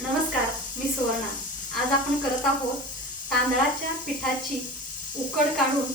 नमस्कार मी सुवर्णा. आज आपण करत आहोत तांदळाच्या पिठाची उकड काढून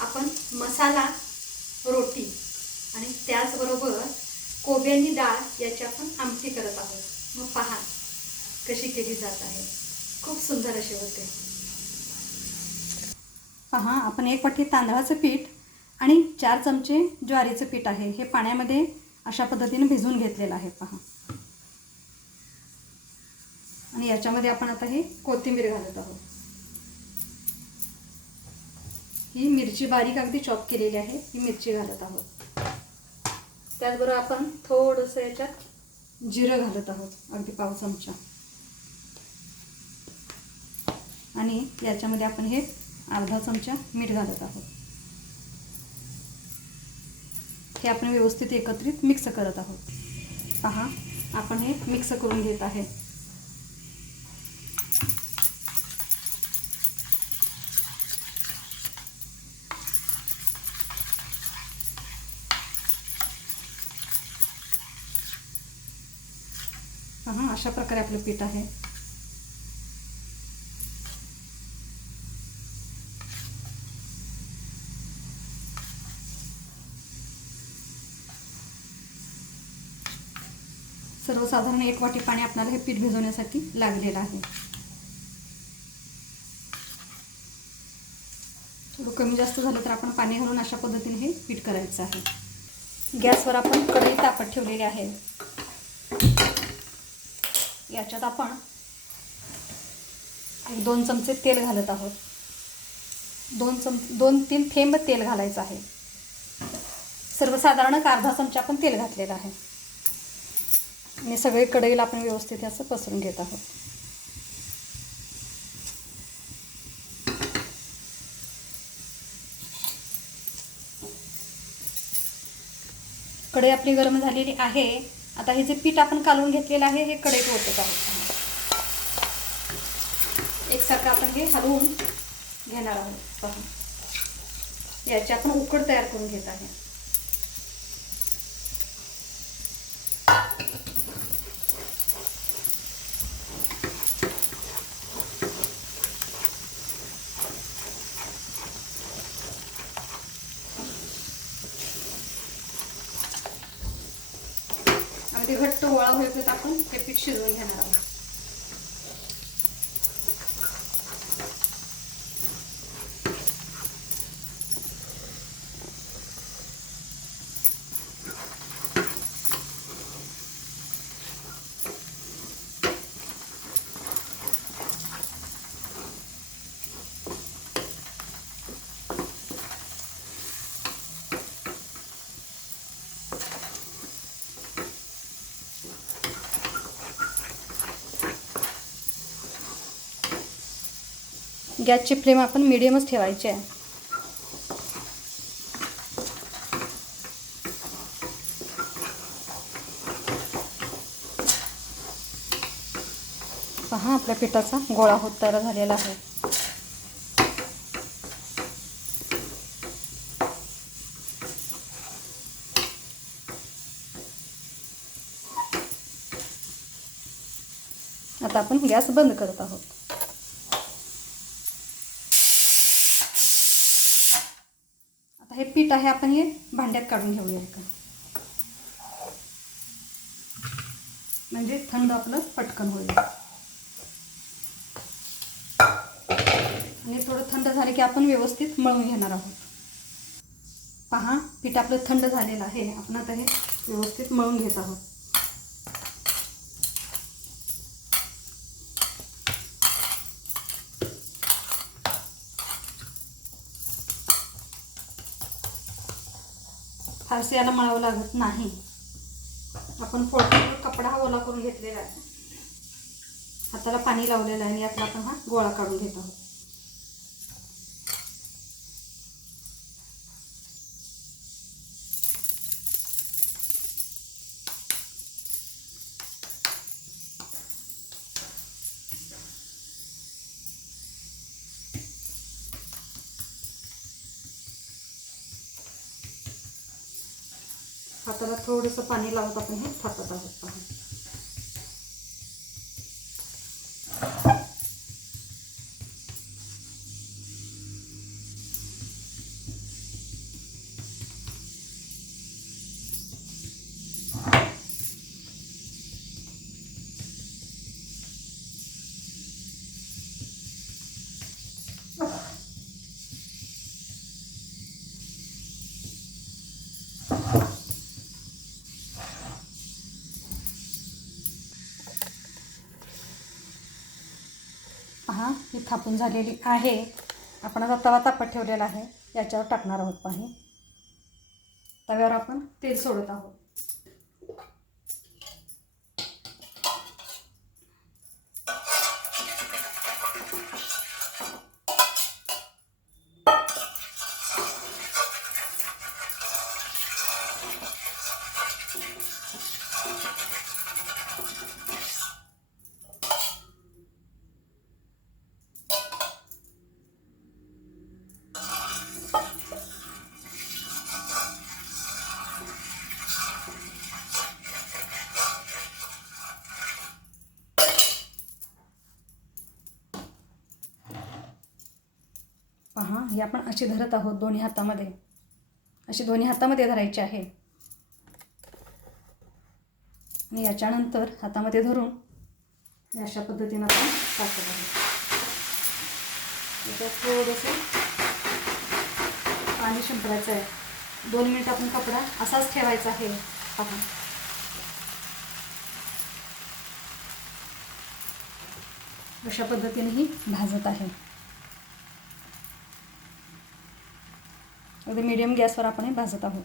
आपण मसाला रोटी आणि त्याचबरोबर कोब्यानी डाळ याची आपण आमटी करत आहोत. मग पहा कशी केली जात आहे. खूप सुंदर अशी होते. पहा आपण एक वाटी तांदळाचं पीठ आणि चार चमचे ज्वारीचं पीठ आहे. हे पाण्यामध्ये अशा पद्धतीने भिजवून घेतलेलं आहे. पहा. आणि याच्यामध्ये आपण आता हे कोथिंबीर घालत आहोत. ही मिरची बारीक अगदी चॉप केलेली आहे ही मिरची घालत आहोत. त्याचबरोबर आपण थोडंसं याच्यात जिरं घालत आहोत अगदी पाव चमचा. आणि याच्यामध्ये आपण हे अर्धा चमचा मीठ घालत आहोत. हे आपण व्यवस्थित एकत्रित मिक्स करत आहोत. पहा आपण हे मिक्स करून घेत आहे. हां अशा प्रकारे आपलं पीठ आहे. सर्वसाधारण एक वाटी पाणी आपल्याला हे पीठ भिजवण्यासाठी लागलेलं आहे. थोडं कमी जास्त झालं तर आपण पाणी घालून अशा पद्धतीने हे पीठ करायचं आहे. गॅसवर आपण कढई तापत ठेवलेली आहे. याच्यात आपण एक दोन चमचे तेल घालत आहोत. दोन चम दोन तीन थेंब तेल घालायचं आहे. सर्वसाधारण अर्धा चमचा आपण तेल घातलेलं आहे. आणि सगळे कढईला आपण व्यवस्थित असं पसरून घेत आहोत. कढई आपली गरम झालेली आहे. आता हे जे पीठ आपण कालवून घेतलेलं आहे हे कढईत ओतत आहोत एकसारखं आपण हे हलवून घेणार आहोत. पाहून याची आपण उकड तयार करून घेत आहे अगदी घट्ट गोळा होईपर्यंत आपण हे पीठ शिजवून घेणार आहोत. गॅसची फ्लेम आपण मिडियमच ठेवायची आहे. पहा आपल्या पिठाचा गोळा होत तयार झालेला आहे. आता आपण गॅस बंद करत आहोत आता हे पीठ आहे आपण हे भांड्यात काढून घेऊया का म्हणजे थंड आपलं पटकन होईल. आणि थोडं थंड झालं की आपण व्यवस्थित मळून घेणार आहोत. पहा पीठ आपलं थंड झालेलं आहे. आपण आता हे व्यवस्थित मळून घेत आहोत. असं याला मळावं लागत नाही. आपण फोडण्यावर कपडा ओला करून घेतलेला आहे. हाताला पाणी लावलेलं आहे आणि यातला आपण हा गोळा काढून घेत आहोत. त्याला थोडंसं पाणी लावत आपण हे थापत आहोत पहा. ही थापून झालेली आहे. आपण आता तवा तापत ठेवलेला आहे. याच्यावर टाकणार आहोत पाही तव्यावर आपण तेल सोडत आहोत. पहा ही आपण अशी धरत आहोत दोन्ही हातामध्ये. अशी दोन्ही हातामध्ये धरायची आहे. आणि याच्यानंतर हातामध्ये धरून अशा पद्धतीनं आपण टाकत आहोत याच्यात थोडंसं पाणी शिंपडायचं आहे. दोन मिनिट आपण कपडा असाच ठेवायचा आहे. पहा. अशा पद्धतीने ही भाजत आहे. अगदी मीडियम गॅसवर आपण हे भाजत आहोत.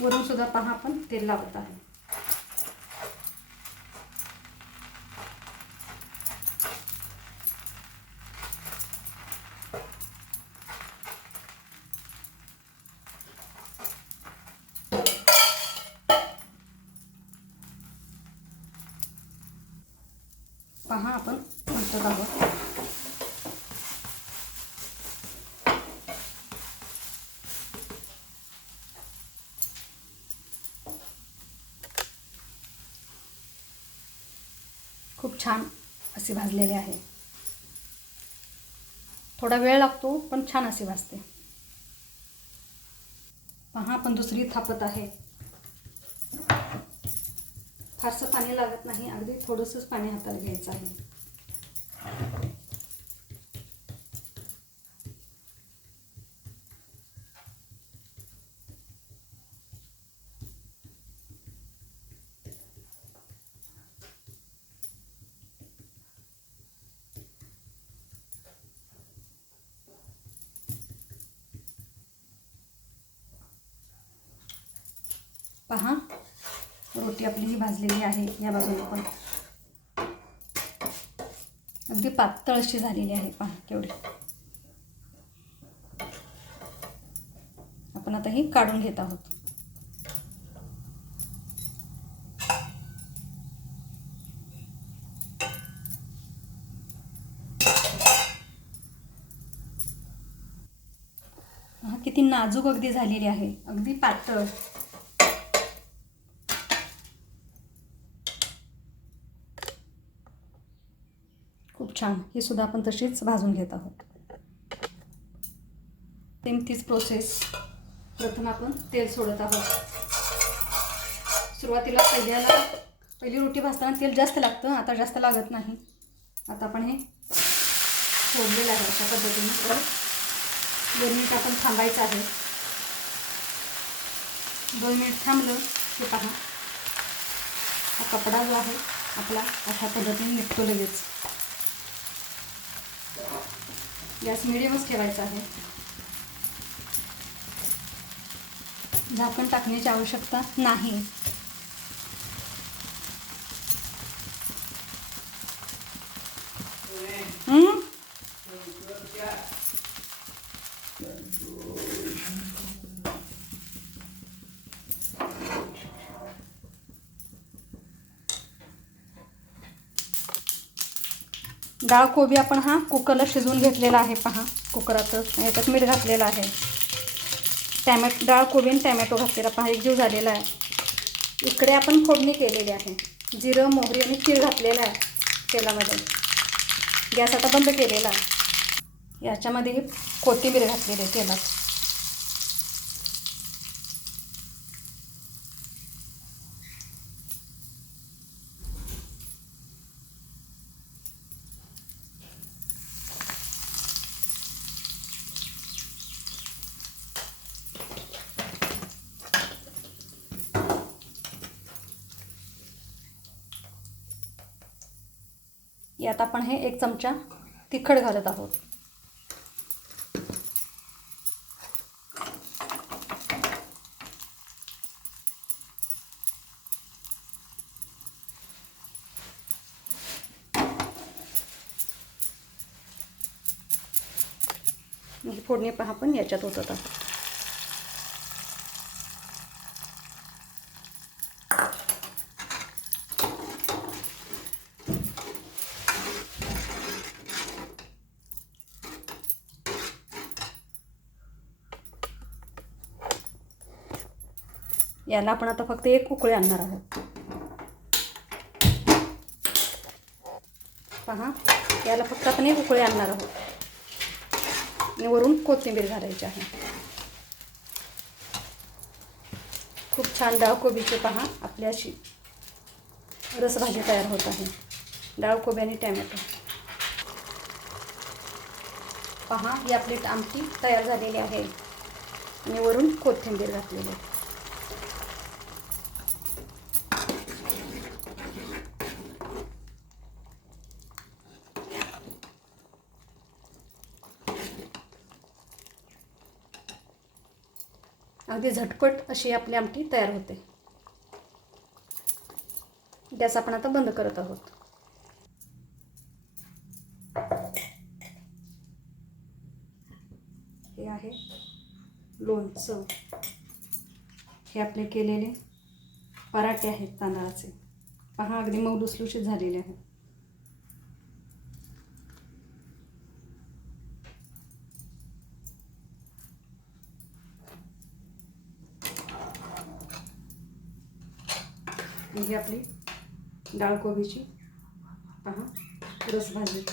वरून सुद्धा पहा आपण तेल लावत आहे पहा आपण उलटत आहोत खूप छान असे भाजलेले आहे. थोडा वेळ लागतो पण छान असे भाजते. पहा पण दुसरी थापत आहे. फारसं पाणी लागत नाही अगदी थोडंसंच पाणी हाताला घ्यायचं आहे. पहा. रोटी आपली ही भाजलेली आहे या बाजूने पण. अगदी पातळ अशी झालेली आहे पहा केवढी. आपण आता ही काढून घेत आहोत. किती नाजूक अगदी झालेली आहे अगदी पातळ. छान. ही सुद्धा आपण तशीच भाजून घेत आहोत. सेम तीच प्रोसेस प्रथम आपण तेल सोडत आहोत. सुरुवातीला पहिल्याला पहिली रोटी भाजताना तेल जास्त लागतं आता जास्त लागत नाही. आता आपण हे सोडलेलं आहे अशा पद्धतीने. तर दोन मिनिट आपण थांबायचं आहे. दोन मिनिट थांबलं की पहा. हा कपडा जो आहे आपला अशा पद्धतीने निघतो लगेच. गॅस मिडियमच ठेवायचा आहे. झाकण टाकण्याची आवश्यकता नाही हं? डाळ कोबी आपण हा कुकरला शिजवून घेतलेला आहे पहा. कुकरातच याच्यात मीठ घातलेलं आहे. टॅमॅटो डाळ कोबी आणि टॅमॅटो घातलेला पहा एक जीव झालेला आहे. इकडे आपण फोडणी केलेली आहे. जिरं मोहरी आणि तीळ घातलेलं आहे तेलामध्ये. गॅस आता बंद केलेला आहे. याच्यामध्ये कोथिंबीर घातलेली आहे तेलात. यात आपण हे एक चमचा तिखट घालत आहोत. ही फोडणी पहा पण याच्यात होत आता. याला आपण आता फक्त एक उकळी आणणार आहोत. पहा याला फक्त आपण एक उकळी आणणार आहोत. आणि वरून कोथिंबीर घालायची आहे. खूप छान डाळ कोबीचे पहा आपली अशी रसभाजी तयार होत आहे. डाळ कोबी आणि टॅमॅटो. पहा ही आपली आमटी तयार झालेली आहे. आणि वरून कोथिंबीर घातलेली आहे. अगदी झटपट अशी आपली आमटी तयार होते. गॅस आपण आता बंद करत आहोत. हे आहे लोणचं. हे आपले केलेले पराठे आहेत तांदळाचे. पहा अगदी मऊ लुसलुशीत झालेले आहेत. ही आपली डाळ कोबीची. पहा रसभाजी